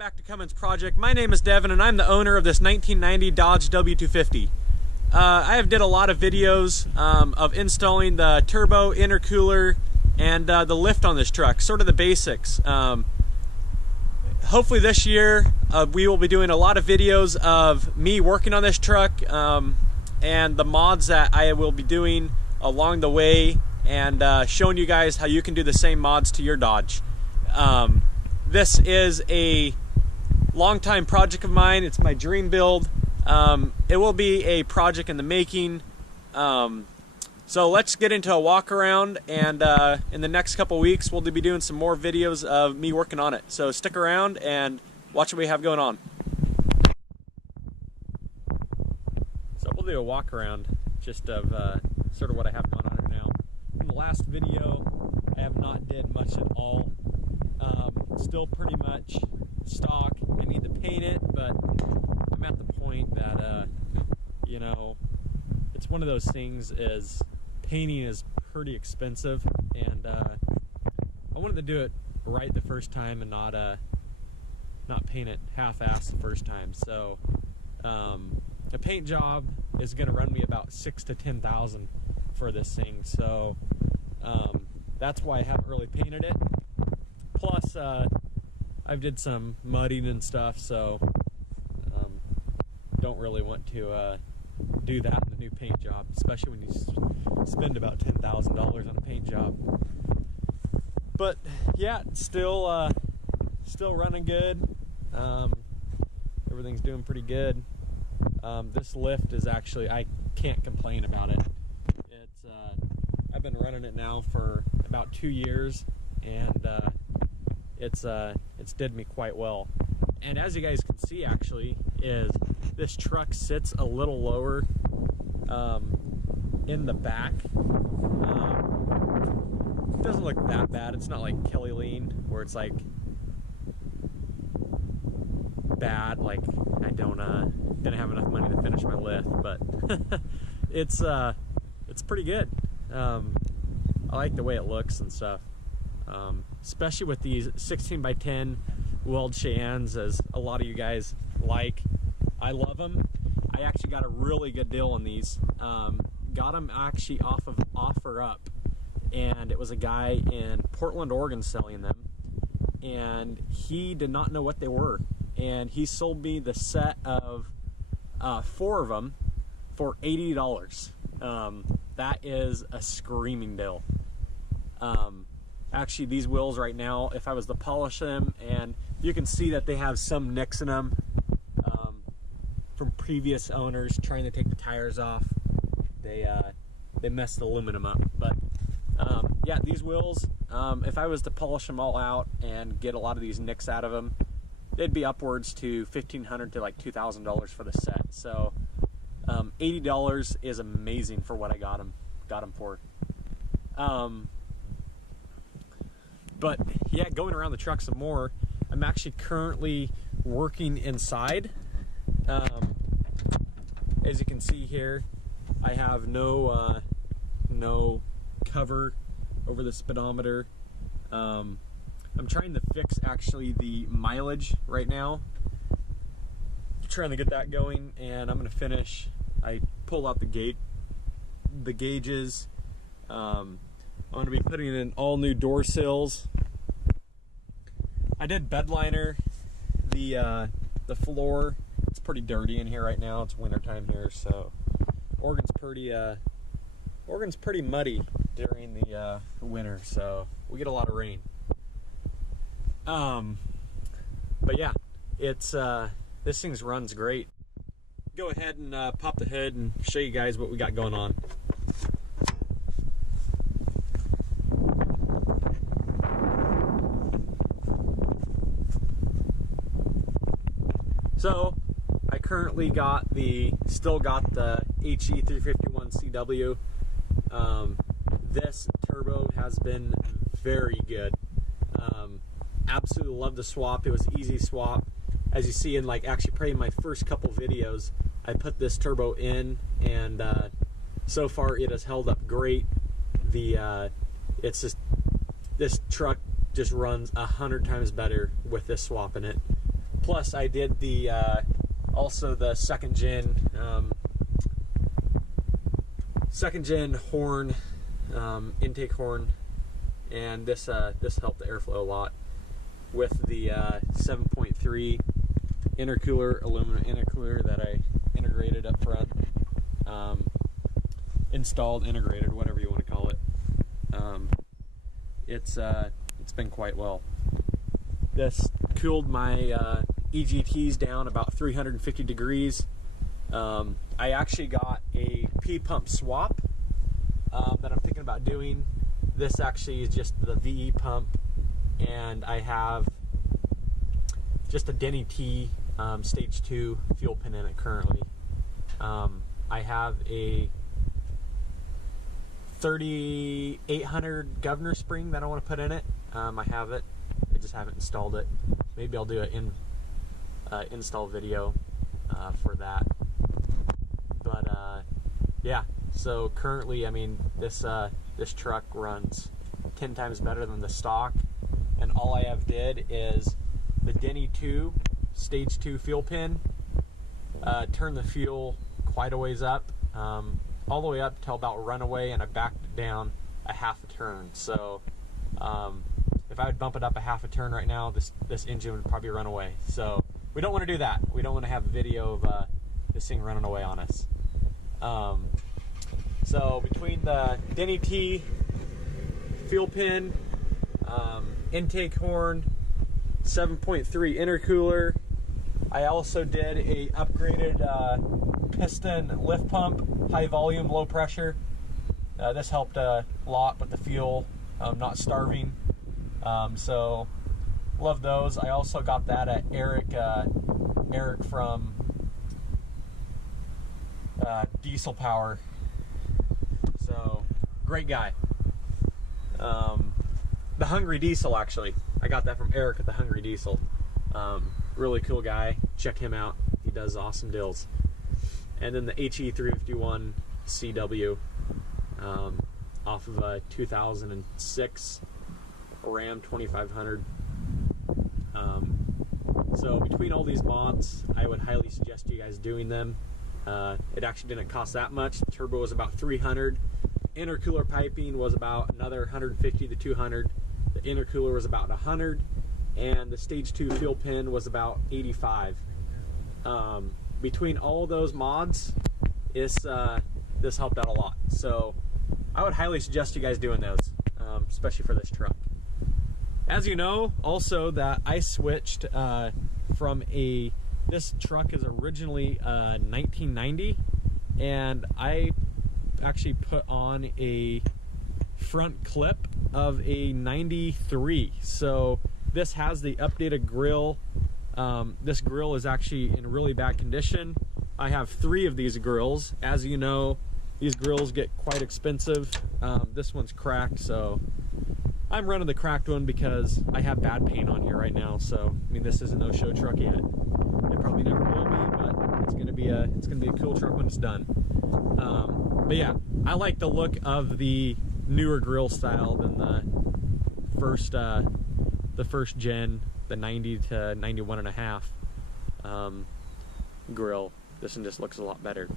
back to Cummins Project. My name is Devin and I'm the owner of this 1990 Dodge W250. I have did a lot of videos of installing the turbo, intercooler, and the lift on this truck, sort of the basics. Hopefully this year we will be doing a lot of videos of me working on this truck and the mods that I will be doing along the way, and showing you guys how you can do the same mods to your Dodge. This is a long-time project of mine. It's my dream build. It will be a project in the making. So let's get into a walk around, and in the next couple weeks we'll be doing some more videos of me working on it. So stick around and watch what we have going on. So we'll do a walk around just of sort of what I have going on right now. In the last video I have not did much at all. Still pretty much stock. I need to paint it, but I'm at the point that you know, it's one of those things is painting is pretty expensive, and I wanted to do it right the first time and not paint it half-assed the first time. So a paint job is going to run me about $6,000 to $10,000 for this thing. So that's why I haven't really painted it. Plus, I've did some mudding and stuff, so don't really want to do that in the new paint job, especially when you spend about $10,000 on a paint job. But yeah, still running good. Everything's doing pretty good. This lift is actually, I can't complain about it. It's I've been running it now for about 2 years, and it's did me quite well. And as you guys can see, actually, is this truck sits a little lower in the back. It doesn't look that bad. It's not like Kelly Lean, where it's like bad, like I didn't have enough money to finish my lift, but it's pretty good. I like the way it looks and stuff. Especially with these 16x10 weld Cheyennes, as a lot of you guys like. I love them. I actually got a really good deal on these. Got them actually off of OfferUp, and it was a guy in Portland, Oregon selling them, and he did not know what they were, and he sold me the set of 4 of them for $80. That is a screaming deal. Actually, these wheels right now, if I was to polish them, and you can see that they have some nicks in them from previous owners trying to take the tires off. They messed the aluminum up. But yeah, these wheels, if I was to polish them all out and get a lot of these nicks out of them, they'd be upwards to $1,500 to like $2,000 for the set. So $80 is amazing for what I got them for. But yeah, going around the truck some more, I'm actually currently working inside. As you can see here, I have no cover over the speedometer. I'm trying to fix actually the mileage right now. Trying to get that going, and I'm gonna finish. I pulled out the gauges. I'm gonna be putting in all new door sills. I did bed liner the floor. It's pretty dirty in here right now. It's winter time here, so Oregon's pretty muddy during the winter, so we get a lot of rain. But yeah, it's this thing runs great. Go ahead and pop the hood and show you guys what we got going on. So I currently still got the HE351CW. This turbo has been very good. Absolutely love the swap. It was easy swap. As you see in actually probably my first couple videos, I put this turbo in, and so far it has held up great. It's just, this truck just runs 100 times better with this swap in it. Plus I did the also the second gen horn, intake horn, and this helped the airflow a lot with the 7.3 intercooler, aluminum intercooler that I integrated up front, installed, integrated, whatever you want to call it. It's been quite well. This cooled my EGTs down about 350 degrees. I actually got a P-pump swap that I'm thinking about doing. This actually is just the VE pump, and I have just a Denny T stage 2 fuel pin in it currently. I have a 3800 governor spring that I want to put in it. I have it. I just haven't installed it. Maybe I'll do an install video for that. But yeah, so currently, I mean, this truck runs 10 times better than the stock, and all I have did is the Denny 2 stage 2 fuel pin, turn the fuel quite a ways up, all the way up till about runaway, and I backed it down a half a turn. So if I would bump it up a half a turn right now, this engine would probably run away. So we don't want to do that. We don't want to have a video of this thing running away on us. So between the Denny T fuel pin, intake horn, 7.3 intercooler, I also did a upgraded piston lift pump, high volume, low pressure. This helped a lot with the fuel not starving. So love those. I also got that at Eric from Diesel Power. So great guy. The Hungry Diesel, actually. I got that from Eric at the Hungry Diesel. Really cool guy. Check him out. He does awesome deals. And then the HE351 CW off of a 2006 Ram 2500. So between all these mods, I would highly suggest you guys doing them. It actually didn't cost that much. The turbo was about $300. Intercooler piping was about another $150 to $200. The intercooler was about $100, and the stage 2 fuel pin was about $85. Between all those mods, this helped out a lot. So I would highly suggest you guys doing those, especially for this truck. As you know, also that I switched from this truck is originally 1990, and I actually put on a front clip of a 93. So this has the updated grill. This grill is actually in really bad condition. I have 3 of these grills. As you know, these grills get quite expensive. This one's cracked, so I'm running the cracked one because I have bad paint on here right now. So I mean, this isn't no show truck yet. It probably never will be, but it's gonna be a cool truck when it's done. But yeah, I like the look of the newer grill style than the first gen, the 90 to 91 and a half grill. This one just looks a lot better.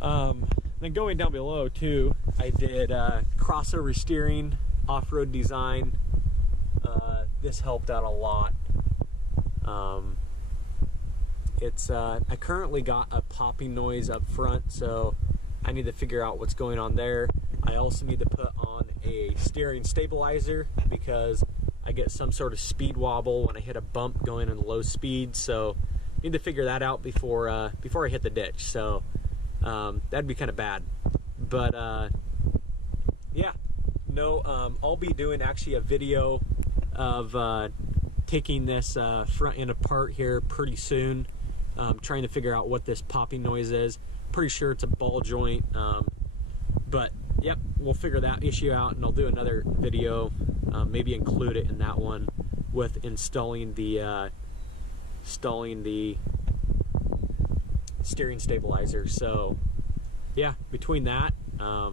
Then going down below too, I did crossover steering, off-road design. This helped out a lot. I currently got a popping noise up front, so I need to figure out what's going on there. I also need to put on a steering stabilizer because I get some sort of speed wobble when I hit a bump going in low speed. So I need to figure that out before I hit the ditch. So that'd be kind of bad. But yeah, no, I'll be doing actually a video of taking this front end apart here pretty soon. Trying to figure out what this popping noise is. Pretty sure it's a ball joint, but yep, we'll figure that issue out, and I'll do another video, maybe include it in that one with installing the steering stabilizer. So yeah, between that, I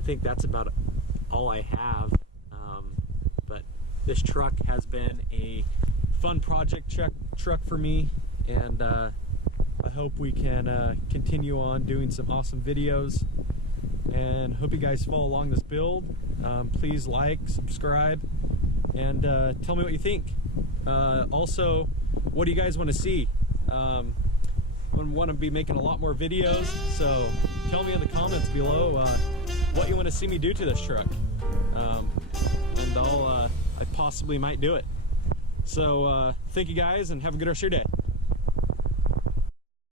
think that's about all I have. But This truck has been a fun project truck for me, and I hope we can continue on doing some awesome videos, and hope you guys follow along this build. Please like, subscribe, and tell me what you think. Also, what do you guys want to see? I want to be making a lot more videos, so tell me in the comments below what you want to see me do to this truck, and I possibly might do it. So thank you guys, and have a good rest of your day.